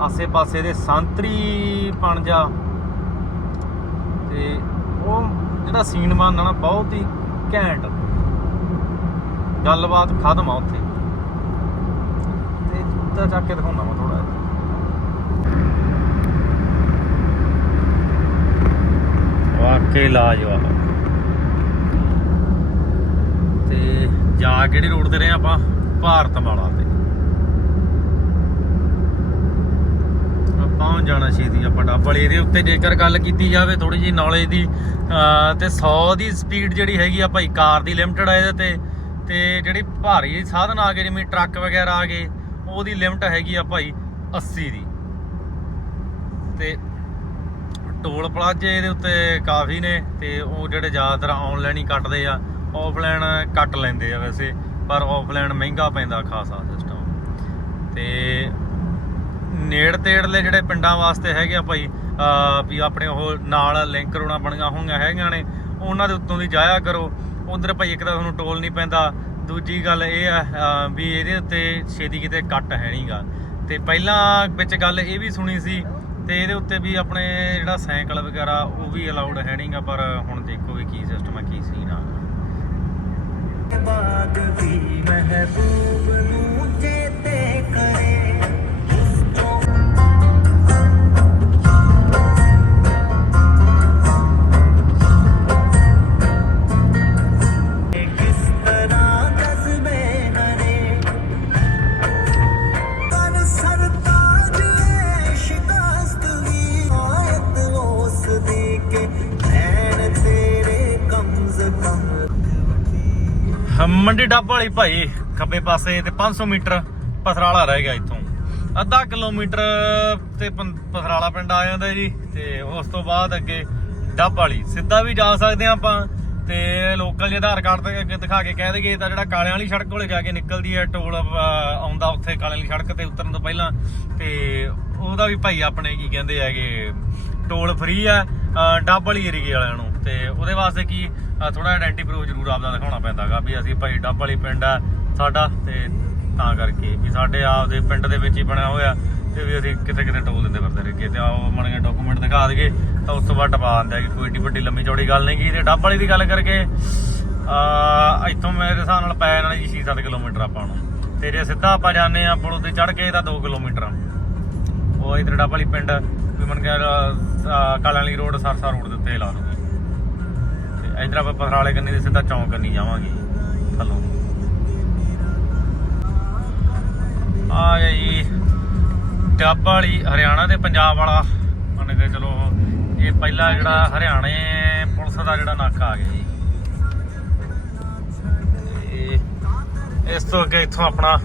ਆਸੇ-ਪਾਸੇ ਦੇ ਸੰਤਰੀ ਬਣ ਜਾ। ਤੇ ਉਹ ਜਿਹੜਾ ਸੀਨ ਬਣਨਾ ਨਾ, ਬਹੁਤ ਹੀ ਘੈਂਟ। ਗੱਲਬਾਤ ਖਤਮ ਆ ਉੱਥੇ। ਤੇ ਚੱਕ ਕੇ ਦਿਖਾਉਂਦਾ ਮੈਂ ਥੋੜਾ ਵਾਕਈ ਲਾਜਵਾਬ। ਤੇ ਜਾ ਕਿਹੜੀ ਰੋਡ ਤੇ ਰਹੇ ਆਪਾਂ? ਭਾਰਤ ਵਾਲਾ ਤੇ। ਆਪਾਂ ਜਾਣਾ ਛੇਤੀ ਆਪਾਂ ਡੱਬਲ ਇਹਦੇ ਉੱਤੇ, ਜੇਕਰ ਗੱਲ ਕੀਤੀ ਜਾਵੇ ਥੋੜੀ ਜੀ ਨੌਲੇਜ ਦੀ, ਅਹ, ਤੇ 100 ਦੀ ਸਪੀਡ ਜਿਹੜੀ ਹੈਗੀ ਆ ਭਾਈ ਕਾਰ ਦੀ ਲਿਮਟਡ ਆ ਇਹਦੇ ਤੇ। ਤੇ ਜਿਹੜੀ ਭਾਰੀ ਸਾਧਨ ਆ ਗਏ, ਜਿਵੇਂ ਟਰੱਕ ਵਗੈਰਾ ਆ ਗਏ ਉਹਦੀ ਲਿਮਟ ਹੈਗੀ ਆ ਭਾਈ 80 ਦੀ। ਤੇ ਟੋਲ ਪਲਾਜ਼ੇ ਦੇ ਉੱਤੇ ਕਾਫੀ ਨੇ ਤੇ ਉਹ ਜਿਹੜੇ ਜ਼ਿਆਦਾਤਰ ਆਨਲਾਈਨ ਹੀ ਕੱਟਦੇ ਆ ਆਫਲਾਈਨ ਕੱਟ ਲੈਂਦੇ ਆ ਵੈਸੇ, ਪਰ ਆਫਲਾਈਨ ਮਹਿੰਗਾ ਪੈਂਦਾ ਖਾਸਾ ਸਿਸਟਮ ਤੇ ਨੇੜ ਤੇੜਲੇ ਜਿਹੜੇ ਪਿੰਡਾਂ ਵਾਸਤੇ ਹੈਗੇ ਆ ਭਾਈ ਵੀ ਆਪਣੇ ਉਹ ਨਾਲ ਲਿੰਕ ਰੋਣਾ ਬਣੀਆਂ ਹੋਈਆਂ ਹੈਗੀਆਂ ਨੇ, ਉਹਨਾਂ ਦੇ ਉੱਤੋਂ ਦੀ ਜਾਇਆ ਕਰੋ। ਉਧਰ ਭਾਈ ਇੱਕ ਤਾਂ ਤੁਹਾਨੂੰ ਟੋਲ ਨਹੀਂ ਪੈਂਦਾ ਦੂਜੀ ਗੱਲ ਇਹ ਆ ਵੀ ਇਹਦੇ ਉੱਤੇ ਛੇਤੀ ਕਿਤੇ ਕੱਟ ਹੈ ਨਹੀਂਗਾ ਤੇ ਪਹਿਲਾਂ ਵਿੱਚ ਗੱਲ ਇਹ ਵੀ ਸੁਣੀ ਸੀ, ਤੇ ਇਹਦੇ ਉੱਤੇ ਵੀ ਆਪਣੇ ਜਿਹੜਾ ਸਾਈਕਲ ਵਗੈਰਾ, ਉਹ ਵੀ ਅਲਾਉਡ ਹੈ ਨਹੀਂਗਾ ਪਰ ਹੁਣ ਦੇਖੋ ਵੀ ਕੀ ਸਿਸਟਮ ਹੈ ਕੀ ਸੀਨ ਆ। ਬਾਗ ਵੀ ਮਹਿਬੂਬ ਨੂੰ ਚੇਤੇ ਕਰੇ। ਡੱਬ ਵਾਲੀ ਭਾਈ, ਖੱਬੇ ਪਾਸੇ ਤੇ 500 ਮੀਟਰ ਪਥਰਾਲਾ ਰਹਿ ਗਿਆ ਇੱਥੋਂ। ਅੱਧਾ ਕਿਲੋਮੀਟਰ ਤੇ ਪੰ- ਪਥਰਾਲਾ ਪਿੰਡ ਆ ਜਾਂਦਾ ਜੀ, ਤੇ ਉਸ ਤੋਂ ਬਾਅਦ ਅੱਗੇ ਡੱਬ ਵਾਲੀ। ਸਿੱਧਾ ਵੀ ਜਾ ਸਕਦੇ ਆ ਆਪਾਂ, ਤੇ ਲੋਕਲ ਜੇ ਆਧਾਰ ਕਾਰਡ ਤੇ ਅੱਗੇ ਦਿਖਾ ਕੇ ਕਹਿ ਦੇਗੇ ਤਾਂ ਜਿਹੜਾ ਕਾਲਿਆਂ ਵਾਲੀ ਸੜਕ ਕੋਲੇ ਜਾ ਕੇ ਨਿਕਲਦੀ ਹੈ, ਟੋਲ ਆਉਂਦਾ ਉੱਥੇ ਕਾਲਿਆਂ ਵਾਲੀ ਸੜਕ ਤੇ ਉਤਰਨ ਤੋਂ ਪਹਿਲਾਂ। ਤੇ ਉਹਦਾ ਵੀ ਭਾਈ ਆਪਣੇ ਕੀ ਕਹਿੰਦੇ ਹੈਗੇ, ਟੋਲ ਫ੍ਰੀ ਆ ਡੱਬ ਵਾਲੀ ਏਰੀਏ ਵਾਲਿਆਂ ਨੂੰ। ਤੇ ਉਹਦੇ ਵਾਸਤੇ ਕੀ ਥੋੜਾ ਆਇਡੈਂਟੀ ਪ੍ਰੂਫ ਜ਼ਰੂਰ ਆਪਦਾ ਦਿਖਾਉਣਾ ਪੈਂਦਾਗਾ ਵੀ ਅਸੀਂ ਭਾਈ ਡੱਬ ਵਾਲੀ ਪਿੰਡ ਆ ਸਾਡਾ ਤੇ ਤਾਂ ਕਰਕੇ ਵੀ ਸਾਡੇ ਆਪਦੇ ਪਿੰਡ ਦੇ ਵਿੱਚ ਹੀ ਬਣਿਆ ਹੋਇਆ ਤੇ ਵੀ ਅਸੀਂ ਕਿਤੇ ਕਿਤੇ ਟੋਲ ਦਿੰਦੇ ਫਿਰਦੇ ਰਹੇ ਤੇ ਆਓ ਮਣ ਡਾਕੂਮੈਂਟ ਦਿਖਾ ਦਈਏ ਤਾਂ ਉਸ ਤੋਂ ਬਾਅਦ ਟਪਾ ਦਿੰਦੇ ਆ ਕਿ ਕੋਈ ਏਡੀ ਵੱਡੀ ਲੰਮੀ ਚੌੜੀ ਗੱਲ ਨਹੀਂ ਕੀ ਤੇ ਡੱਬ ਵਾਲੀ ਦੀ ਗੱਲ ਕਰਕੇ ਆ ਇੱਥੋਂ ਮੇਰੇ ਹਿਸਾਬ ਨਾਲ ਪੈ ਜਾਣਾ ਜੀ 6-7 ਕਿਲੋਮੀਟਰ ਆਪਾਂ ਨੂੰ। ਤੇ ਜੇ ਸਿੱਧਾ ਆਪਾਂ ਜਾਂਦੇ ਆ ਪੁਲ ਤੇ ਚੜ ਕੇ ਤਾਂ 2 ਕਿਲੋਮੀਟਰ ਆ। ਉਹ ਇਧਰ ਡੱਬ ਵਾਲੀ ਪਿੰਡ, ਵੀ ਮਨ ਗਿਆ ਕਾਲਾਂ ਵਾਲੀ ਰੋਡ, ਸਰਸਾ ਰੋਡ ਦੇ ਉੱਤੇ ਲਾ ਦੂਗੀ ਇਧਰ ਆਪਾਂ ਪਥਰਾਲੇ ਕੰਨੀ ਦੇ ਸਿੱਧਾ ਚੌਂਕ ਕੰਨੀ ਜਾਵਾਂਗੇ ਥੱਲੋਂ। ਆ ਗਿਆ ਜੀ, ਡੱਬ ਵਾਲੀ ਹਰਿਆਣਾ ਤੇ ਪੰਜਾਬ ਵਾਲਾ। ਮੰਨ ਕੇ ਚਲੋ ਇਹ ਪਹਿਲਾ ਜਿਹੜਾ ਹਰਿਆਣੇ ਪੁਲਿਸ ਦਾ ਜਿਹੜਾ ਨਾਕਾ ਆ ਗਿਆ ਜੀ। ਤੇ ਇਸ ਤੋਂ ਅੱਗੇ ਇੱਥੋਂ ਆਪਣਾ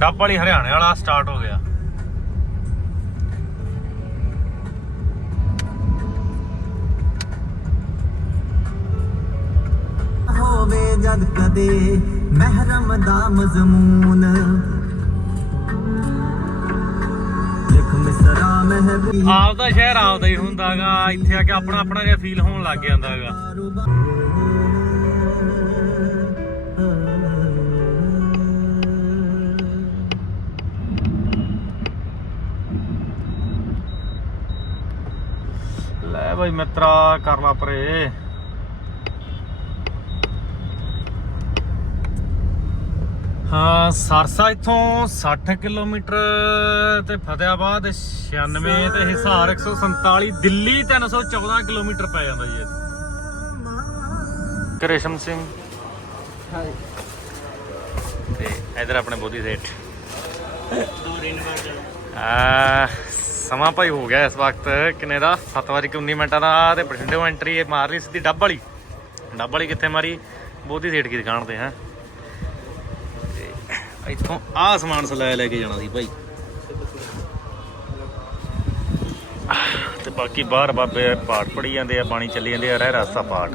ਡੱਬ ਵਾਲੀ ਹਰਿਆਣੇ ਵਾਲਾ ਸਟਾਰਟ ਹੋ ਗਿਆ। ਹੋਵੇ ਜਦ ਕਦੇ ਮਹਿਰਮ ਦਾ ਮਜ਼ਮੂਨ। ਆਪਦਾ ਸ਼ਹਿਰ ਆਪਦਾ ਹੀ ਹੁੰਦਾਗਾ, ਇੱਥੇ ਆ ਕੇ ਆਪਣਾ ਆਪਣਾ ਜਿਹਾ ਫੀਲ ਹੋਣ ਲੱਗ ਜਾਂਦਾਗਾ। ਲੈ ਭਾਈ ਮਿੱਤਰਾ, ਕਰ ਲਾ ਪਰੇ। ਹਾਂ ਸਰਸਾ ਇੱਥੋਂ 60 ਕਿਲੋਮੀਟਰ ਤੇ ਫਤਿਆਬਾਦ 96 ਤੇ ਹਿਸਾਰ 147 ਦਿੱਲੀ 314 ਕਿਲੋਮੀਟਰ ਪੈ ਜਾਂਦਾ ਜੀ ਇਹ। ਕ੍ਰਿਸ਼ਨ ਸਿੰਘ। ਤੇ ਇਧਰ ਆਪਣੇ ਬੋਧੀ ਸੇਠ। ਆ ਸਮਾਂ ਭਾਈ ਹੋ ਗਿਆ ਇਸ ਵਕਤ ਕਿੰਨੇ ਦਾ? 7:19 ਮਿੰਟਾਂ ਦਾ ਤੇ ਬਠਿੰਡੇ ਐਂਟਰੀ ਇਹ ਮਾਰ ਲਈ ਸਿੱਧੀ ਡੱਬ ਵਾਲੀ। ਡੱਬ ਵਾਲੀ ਕਿੱਥੇ ਮਾਰੀ? ਬੋਧੀ ਸੇਠ ਕੀ ਦੁਕਾਨ ਤੇ ਹੈ? ਇੱਥੋਂ ਆਹ ਸਮਾਨ ਸਲਾਇਆ ਲੈ ਕੇ ਜਾਣਾ ਸੀ ਭਾਈ। ਤੇ ਬਾਕੀ ਬਾਹਰ ਬਾਬੇ ਪਾਠ ਪੜੀ ਜਾਂਦੇ ਆ, ਪਾਣੀ ਚੱਲੀ ਜਾਂਦੇ ਆ, ਰਹਿ ਰਸਤਾ ਪਾਠ।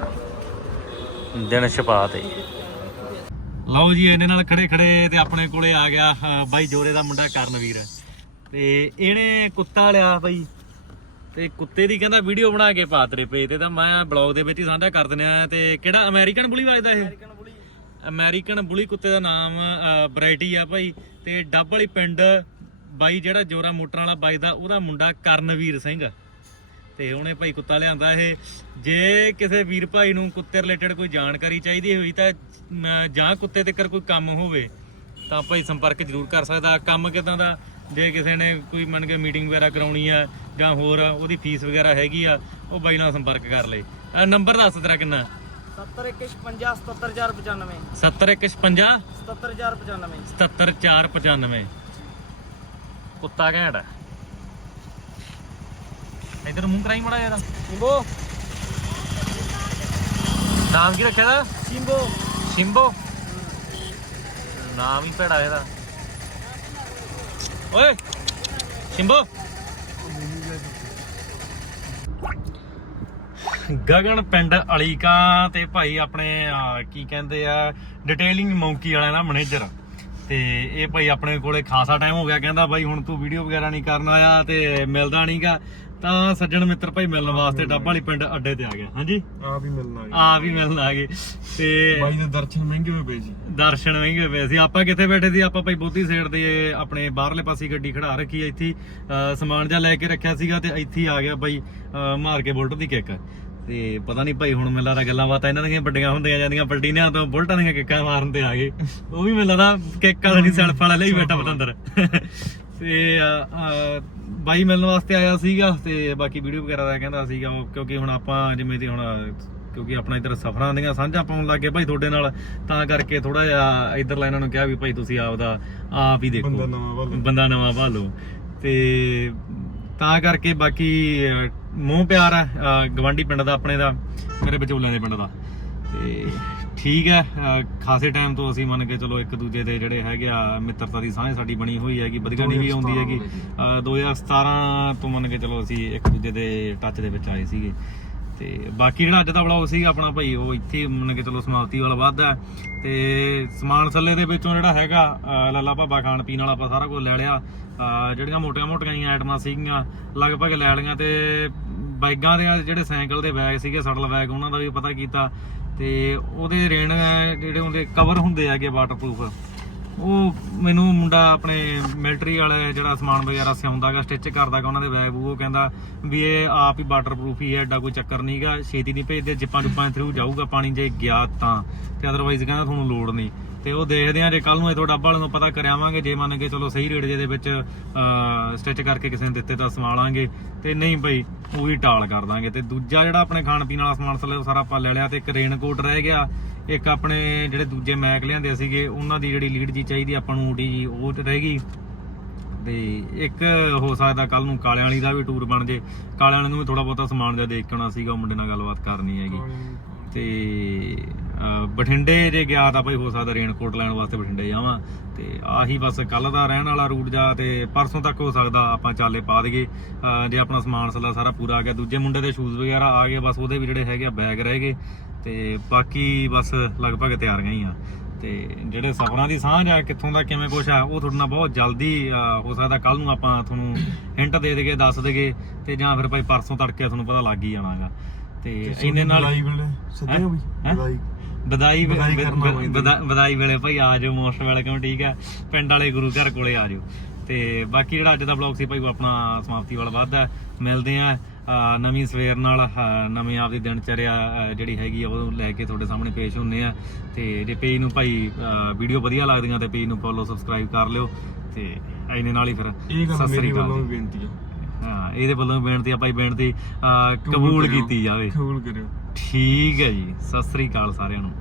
ਦਿਨ ਛਪਾ ਤੇ ਲਓ ਜੀ, ਇਹਨੇ ਨਾਲ ਖੜੇ ਖੜੇ ਤੇ ਆਪਣੇ ਕੋਲੇ ਆ ਗਿਆ ਬਾਈ ਜੋਰੇ ਦਾ ਮੁੰਡਾ ਕਰਨਵੀਰ। ਤੇ ਇਹਨੇ ਕੁੱਤਾ ਲਿਆ ਬਾਈ। ਤੇ ਕੁੱਤੇ ਦੀ ਕਹਿੰਦਾ ਵੀਡੀਓ ਬਣਾ ਕੇ ਪਾ ਤੇਰੇ ਪੇਜ ਤੇ ਤਾਂ ਮੈਂ ਬਲੌਗ ਦੇ ਵਿੱਚ ਹੀ ਸਾਂਝਾ ਕਰ ਦਿੰਦਾ, ਤੇ ਕਿਹੜਾ ਅਮਰੀਕਨ ਬੁਲੀ ਵੱਜਦਾ ਇਹ? ਅਮਰੀਕਨ ਬੁਲੀ ਕੁੱਤੇ ਦਾ ਨਾਮ ਵੈਰਾਈਟੀ ਆ ਭਾਈ। ਤੇ ਡੱਬ ਵਾਲੀ ਪਿੰਡ ਬਾਈ ਜਿਹੜਾ ਜੋਰਾ ਮੋਟਰਾਂ ਵਾਲਾ ਬਾਈ ਦਾ, ਉਹਦਾ ਮੁੰਡਾ ਕਰਨਵੀਰ ਸਿੰਘ। ਤੇ ਉਹਨੇ ਭਾਈ ਕੁੱਤਾ ਲਿਆਂਦਾ ਇਹ। ਜੇ ਕਿਸੇ ਵੀਰ ਭਾਈ ਨੂੰ ਕੁੱਤੇ ਰਿਲੇਟਡ ਕੋਈ ਜਾਣਕਾਰੀ ਚਾਹੀਦੀ ਹੋਈ ਤਾਂ ਜਾਂ ਕੁੱਤੇ ਤੇ ਕੋਈ ਕੰਮ ਹੋਵੇ, ਤਾਂ ਭਾਈ ਸੰਪਰਕ ਜ਼ਰੂਰ ਕਰ ਸਕਦਾ। ਕੰਮ ਕਿਦਾਂ ਦਾ? ਜੇ ਕਿਸੇ ਨੇ ਕੋਈ ਮੰਨ ਕੇ ਮੀਟਿੰਗ ਵਗੈਰਾ ਕਰਾਉਣੀ ਆ, ਜਾਂ ਹੋਰ ਉਹਦੀ ਫੀਸ ਵਗੈਰਾ ਹੈਗੀ ਆ, ਉਹ ਬਾਈ ਨਾਲ ਸੰਪਰਕ ਕਰ ਲੈ ਨੰਬਰ ਦੱਸ ਤੇਰਾ ਕਿੰਨਾ? 7150 77495 7156 77495 77495 ਕੁੱਤਾ ਘੈਂਟ ਹੈ ਇਧਰ ਮੂੰਹ ਕਰਾਈ ਮੜਾ ਇਹਦਾ। ਸਿੰਬੋ। ਨਾਮ ਕੀ ਰੱਖਿਆ ਦਾ? ਸਿੰਬੋ। ਸਿੰਬੋ? ਨਾਮ ਹੀ ਭੈੜਾ ਇਹਦਾ। ਓਏ ਸਿੰਬੋ। ਗਗਨ ਪਿੰਡ ਅਲੀਕਾ ਤੇ ਭਾਈ ਆਪਣੇ ਆ, ਕੀ ਕਹਿੰਦੇ ਆ ਡਿਟੇਲਿੰਗ ਮੌਂਕੀ ਵਾਲਿਆਂ ਦਾ ਮੈਨੇਜਰ ਤੇ ਇਹ ਭਾਈ ਆਪਣੇ ਕੋਲੇ ਖਾਸਾ ਟਾਈਮ ਹੋ ਗਿਆ ਕਹਿੰਦਾ ਭਾਈ ਹੁਣ ਤੂੰ ਵੀਡੀਓ ਵਗੈਰਾ ਨਹੀਂ ਕਰਨ ਆਇਆ ਤੇ ਮਿਲਦਾ ਨਹੀਂਗਾ। ਤਾਂ ਸੱਜਣ ਮਿੱਤਰ ਭਾਈ ਮਿਲਣ ਵਾਸਤੇ ਡੱਬ ਵਾਲੀ ਪਿੰਡ ਅੱਡੇ ਤੇ ਆ ਗਿਆ। ਹਾਂਜੀ? ਆ ਵੀ ਮਿਲਣਾ ਆ ਵੀ ਮਿਲਣ ਆ ਗਏ। ਤੇ ਬਾਈ ਦੇ ਦਰਸ਼ਨ ਮਹਿੰਗੇ ਹੋਏ ਪਏ ਜੀ ਦਰਸ਼ਨ ਮਹਿੰਗੇ ਪਏ ਸੀ। ਆਪਾਂ ਕਿੱਥੇ ਬੈਠੇ ਸੀ? ਆਪਾਂ ਭਾਈ ਬੋਧੀ ਸਾਈਡ ਤੇ ਆਪਣੇ ਬਾਹਰਲੇ ਪਾਸੇ ਗੱਡੀ ਖੜਾ ਰੱਖੀ ਇੱਥੇ। ਸਮਾਨ ਜਿਹਾ ਲੈ ਕੇ ਰੱਖਿਆ ਸੀਗਾ ਤੇ ਇੱਥੇ ਆ ਗਿਆ ਅਹ ਮਾਰ ਕੇ ਬੁਲਟ ਦੀ ਕਿੱਕ। ਤੇ ਪਤਾ ਨਹੀਂ ਭਾਈ ਹੁਣ ਮੈਨੂੰ ਲੱਗਦਾ ਗੱਲਾਂ ਬਾਤਾਂ ਇਹਨਾਂ ਦੀਆਂ ਵੱਡੀਆਂ ਹੁੰਦੀਆਂ ਜਾਂਦੀਆਂ ਪਲਟੀਨਿਆਂ ਤੋਂ ਬੁਲਟਾਂ ਦੀਆਂ ਕਿੱਕਾਂ ਮਾਰਨ ਤੇ ਆ ਗਏ। ਉਹ ਵੀ ਮੈਨੂੰ ਲੱਗਦਾ ਕਿੱਕ ਵਾਲਾ ਨਹੀਂ ਸੈਲਫ ਵਾਲਾ ਲਈ ਬੈਠਾ ਪਤੰਦਰ ਤੇ ਬਾਈ ਮਿਲਣ ਵਾਸਤੇ ਆਇਆ ਸੀਗਾ ਤੇ ਬਾਕੀ ਵੀਡੀਓ ਵਗੈਰਾ ਦਾ ਕਹਿੰਦਾ ਸੀਗਾ ਉਹ ਕਿਉਂਕਿ ਹੁਣ ਆਪਾਂ ਜਿਵੇਂ ਦੀ ਹੁਣ ਕਿਉਂਕਿ ਆਪਣਾ ਇਧਰ ਸਫਰਾਂ ਦੀਆਂ ਸਾਂਝਾ ਪਾਉਣ ਲੱਗੇ ਭਾਈ ਤੁਹਾਡੇ ਨਾਲ ਤਾਂ ਕਰਕੇ ਥੋੜਾ ਜਿਹਾ ਇਧਰਲਾ ਇਹਨਾਂ ਨੂੰ ਕਿਹਾ ਵੀ ਭਾਈ ਤੁਸੀਂ ਆਪਦਾ ਆਪ ਹੀ ਦੇਖੋ। ਬੰਦਾ ਨਵਾਂ ਭਾਲੋ। ਬੰਦਾ ਨਵਾਂ ਭਾਲੋ। ਤੇ ਤਾਂ ਕਰਕੇ ਬਾਕੀ ਮੋਹ ਪਿਆਰ ਆ ਗਵਾਂਡੀ ਪਿੰਡ ਦਾ ਆਪਣੇ ਦਾ ਮੇਰੇ ਵਿਚੋਲਿਆਂ ਦੇ ਪਿੰਡ ਦਾ। ਤੇ ਠੀਕ ਹੈ ਖਾਸੇ ਟਾਈਮ ਤੋਂ ਅਸੀਂ ਮੰਨ ਕੇ ਚਲੋ ਇੱਕ ਦੂਜੇ ਦੇ ਜਿਹੜੇ ਹੈਗੇ ਆ ਮਿੱਤਰਤਾ ਦੀ ਸਾਂਝ ਸਾਡੀ ਬਣੀ ਹੋਈ ਹੈਗੀ ਵਧੀਆ ਨਹੀਂ ਵੀ ਆਉਂਦੀ ਹੈਗੀ। ਅਹ 2017 ਤੋਂ ਮੰਨ ਕੇ ਚਲੋ ਅਸੀਂ ਇੱਕ ਦੂਜੇ ਦੇ ਟੱਚ ਦੇ ਵਿੱਚ ਆਏ ਸੀਗੇ। ਤੇ ਬਾਕੀ ਜਿਹੜਾ ਅੱਜ ਦਾ ਵਲੌਗ ਸੀਗਾ ਆਪਣਾ ਭਾਈ, ਉਹ ਇੱਥੇ ਮੰਨ ਕੇ ਚਲੋ ਸਮਾਪਤੀ ਵਾਲਾ ਵੱਧਦਾ ਤੇ ਸਮਾਨ ਥੱਲੇ ਦੇ ਵਿੱਚੋਂ ਜਿਹੜਾ ਹੈਗਾ ਲੱਲਾ ਭਾਬਾ ਖਾਣ ਪੀਣ ਵਾਲਾ ਆਪਾਂ ਸਾਰਾ ਕੁਝ ਲੈ ਲਿਆ। ਜਿਹੜੀਆਂ ਮੋਟੀਆਂ ਮੋਟੀਆਂ ਜਿਹੀਆਂ ਆਈਟਮਾਂ ਸੀਗੀਆਂ, ਲਗਭਗ ਲੈ ਲਈਆਂ ਤੇ ਬਾਈਕਾਂ ਦੇ ਜਿਹੜੇ ਸਾਈਕਲ ਦੇ ਬੈਗ ਸੀਗੇ ਸਟਲ ਬੈਗ ਉਹਨਾਂ ਦਾ ਵੀ ਪਤਾ ਕੀਤਾ। ਤੇ ਉਹਦੇ ਰੇਣ ਜਿਹੜੇ ਉਹਦੇ ਕਵਰ ਹੁੰਦੇ ਹੈਗੇ ਵਾਟਰਪ੍ਰੂਫ ਉਹ ਮੈਨੂੰ ਮੁੰਡਾ ਆਪਣੇ ਮਿਲਟਰੀ ਵਾਲਾ ਜਿਹੜਾ ਸਮਾਨ ਵਗੈਰਾ ਸਿਆਉਂਦਾਗਾ ਸਟਿਚ ਕਰਦਾਗਾ, ਉਹਨਾਂ ਦੇ ਬੈਗ, ਉਹ ਕਹਿੰਦਾ ਵੀ ਇਹ ਆਪ ਹੀ ਵਾਟਰਪ੍ਰੂਫ ਹੀ ਹੈ ਐਡਾ ਕੋਈ ਚੱਕਰ ਨਹੀਂਗਾ ਛੇਤੀ ਨਹੀਂ ਭੇਜਦੇ, ਜਿੱਪਾਂ ਜੁੱਪਾਂ ਥਰੂ ਜਾਊਗਾ, ਪਾਣੀ ਜੇ ਗਿਆ ਤਾਂ। ਤੇ ਅਦਰਵਾਈਜ਼ ਕਹਿੰਦਾ ਤੁਹਾਨੂੰ ਲੋੜ ਨਹੀਂ। ਤੇ ਉਹ ਦੇਖਦੇ ਆ ਜੇ ਕੱਲ ਨੂੰ ਇਹ ਤੁਹਾਡਾ ਵਾਲੇ ਨੂੰ ਪਤਾ ਕਰਿਆਵਾਂਗੇ, ਜੇ ਮੰਨ ਕੇ ਚਲੋ ਸਹੀ ਰੇਟ ਜੇ ਦੇ ਵਿੱਚ ਸਟਿਚ ਕਰਕੇ ਕਿਸੇ ਨੇ ਦਿੱਤੇ ਤਾਂ ਸੰਭਾਲਾਂਗੇ ਤੇ ਨਹੀਂ ਭਾਈ ਉਹ ਵੀ ਟਾਲ ਕਰ ਦਾਂਗੇ। ਤੇ ਦੂਜਾ ਜਿਹੜਾ ਆਪਣੇ ਖਾਣ ਪੀਣ ਵਾਲਾ ਸਮਾਨ, ਸਲੇ ਸਾਰਾ ਆਪਾਂ ਲੈ ਲਿਆ, ਤੇ ਇੱਕ ਰੇਨਕੋਟ ਰਹਿ ਗਿਆ। ਇੱਕ ਆਪਣੇ ਜਿਹੜੇ ਦੂਜੇ ਮੈਕ ਲਿਆਂਦੇ ਸੀਗੇ ਉਹਨਾਂ ਦੀ ਜਿਹੜੀ ਲੀਡ ਜੀ ਚਾਹੀਦੀ ਆਪਾਂ ਨੂੰ ਊਟੀ ਜੀ ਉਹ ਤੇ ਰਹਿ ਗਈ। ਤੇ ਇੱਕ ਹੋ ਸਕਦਾ ਕੱਲ ਨੂੰ ਕਾਲਿਆਂ ਵਾਲੀ ਦਾ ਵੀ ਟੂਰ ਬਣ ਜੇ। ਕਾਲਿਆਂ ਵਾਲੇ ਨੂੰ ਵੀ ਥੋੜਾ ਬਹੁਤਾ ਸਮਾਨ ਜਿਹਾ ਦੇਖ ਕੇ ਆਉਣਾ ਸੀਗਾ ਉਹ ਮੁੰਡੇ ਨਾਲ ਗੱਲਬਾਤ ਕਰਨੀ ਹੈਗੀ। ਤੇ ਬਠਿੰਡੇ ਜੇ ਗਿਆ ਤਾਂ ਭਾਈ ਹੋ ਸਕਦਾ ਰੇਨਕੋਟ ਲੈਣ ਵਾਸਤੇ ਬਠਿੰਡੇ ਜਾਵਾਂ। ਤੇ ਆਹੀ ਬਸ ਕੱਲ ਦਾ ਰਹਿਣ ਵਾਲਾ ਰੂਟ ਜਾ ਤੇ ਪਰਸੋਂ ਤੱਕ ਹੋ ਸਕਦਾ ਆਪਾਂ ਚਾਲੇ ਪਾ ਦਈਏ। ਜੇ ਆਪਣਾ ਸਮਾਨ ਸਲਾ ਸਾਰਾ ਪੂਰਾ ਆ ਗਿਆ ਦੂਜੇ ਮੁੰਡੇ ਦੇ ਸ਼ੂਜ਼ ਵਗੈਰਾ ਆ ਗਏ ਬਸ ਉਹਦੇ ਵੀ ਜਿਹੜੇ ਹੈਗੇ ਆ ਬੈਗ ਰਹਿ ਗਏ। ਤੇ ਬਾਕੀ ਬਸ ਲਗਭਗ ਤਿਆਰੀਆਂ ਹੀ ਆ। ਤੇ ਜਿਹੜੇ ਸਫ਼ਰਾਂ ਦੀ ਸਾਂਝ ਆ ਕਿੱਥੋਂ ਦਾ ਕਿਵੇਂ ਕੁਛ ਆ ਉਹ ਤੁਹਾਡੇ ਨਾਲ ਬਹੁਤ ਜਲਦੀ ਹੋ ਸਕਦਾ ਕੱਲ ਨੂੰ ਆਪਾਂ ਤੁਹਾਨੂੰ ਹਿੰਟ ਦੇ ਦੇਗੇ ਦੱਸ ਦੇਗੇ ਤੇ ਜਾਂ ਫਿਰ ਭਾਈ ਪਰਸੋਂ ਤੜਕੇ ਤੁਹਾਨੂੰ ਪਤਾ ਲੱਗ ਹੀ ਜਾਣਾਗਾ। ਤੇ ਇਹਨੇ ਨਾਲ ਸਿੱਧੇ ਹੈਂ? ਵਧਾਈ ਵਧਾਈ। ਵਧਾ- ਵੇਲੇ ਭਾਈ ਆ ਜਾਓ ਮੋਸਟ ਵੈਲਕਮ ਠੀਕ ਹੈ। ਪਿੰਡ ਵਾਲੇ ਗੁਰੂ ਘਰ ਕੋਲੇ ਆ ਜਾਓ ਤੇ ਬਾਕੀ ਜਿਹੜਾ ਅੱਜ ਦਾ ਬਲੌਗ ਸੀ ਭਾਈ ਉਹ ਆਪਣਾ ਸਮਾਪਤੀ ਵਾਲਾ ਵੱਧਦਾ ਮਿਲਦੇ ਆ ਨਵੀਂ ਸਵੇਰ ਨਾਲ ਨਵੇਂ ਆਪ ਦੀ ਦਿਨਚਰਿਆ ਜਿਹੜੀ ਹੈਗੀ ਆ ਉਹ ਲੈ ਕੇ ਤੁਹਾਡੇ ਸਾਹਮਣੇ ਪੇਸ਼ ਹੁੰਨੇ ਆ। ਤੇ ਜੇ ਪੇਜ ਨੂੰ ਭਾਈ ਵੀਡੀਓ ਵਧੀਆ ਲੱਗਦੀਆਂ ਤੇ ਪੇਜ ਨੂੰ ਫੋਲੋ ਸਬਸਕ੍ਰਾਈਬ ਕਰ ਲਿਓ ਤੇ ਇਹਨੇ ਨਾਲ ਹੀ ਫਿਰ ਸਤਿ ਸ੍ਰੀ ਅਕਾਲ ਬੇਨਤੀ ਹੈ ਹਾਂ ਇਹਦੇ ਵੱਲੋਂ ਬੇਨਤੀ ਆ ਭਾਈ ਬੇਨਤੀ ਕਬੂਲ। ਕੀਤੀ ਜਾਵੇ। ਕਬੂਲ ਕਰਿਓ। ਠੀਕ ਹੈ ਜੀ ਸਤਿ ਸ੍ਰੀ ਅਕਾਲ ਸਾਰਿਆਂ ਨੂੰ।